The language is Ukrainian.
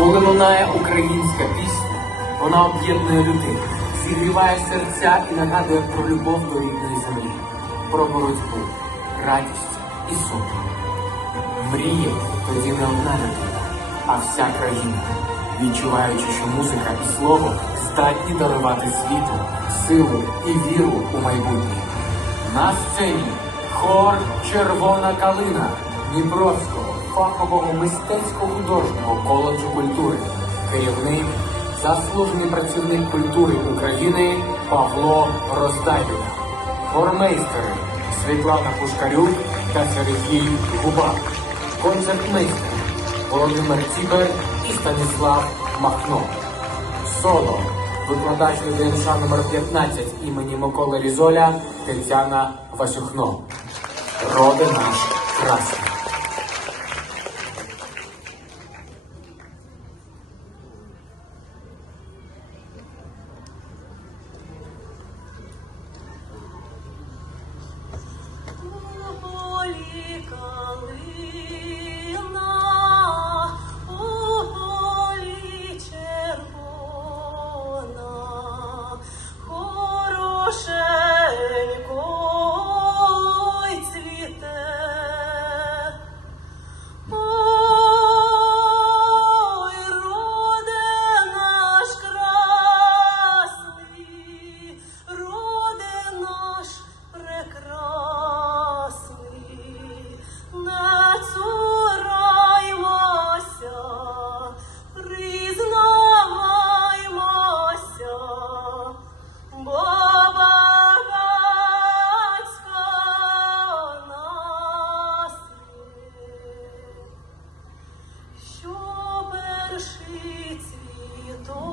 Коли лунає українська пісня, вона об'єднує людей, зігріває серця і нагадує про любов до рідної землі, про боротьбу, радість і сон. Мріє тоді не одна людина, а вся країна, відчуваючи, що музика і слово здатні дарувати світу, силу і віру у майбутнє. На сцені хор «Червона калина» Дніпровського фахового мистецько-художнього коледжу культури. Керівник, заслужений працівник культури України Павло Роздайвіна. Хормейстери Світлана Пушкарюк та Сергій Губа. Концертмейстери Володимир Цібер і Станіслав Махно. Соло викладач ДНШ номер 15 імені Миколи Різоля Тетяна Васюхно. Роди наш красний. Що перший цвіточок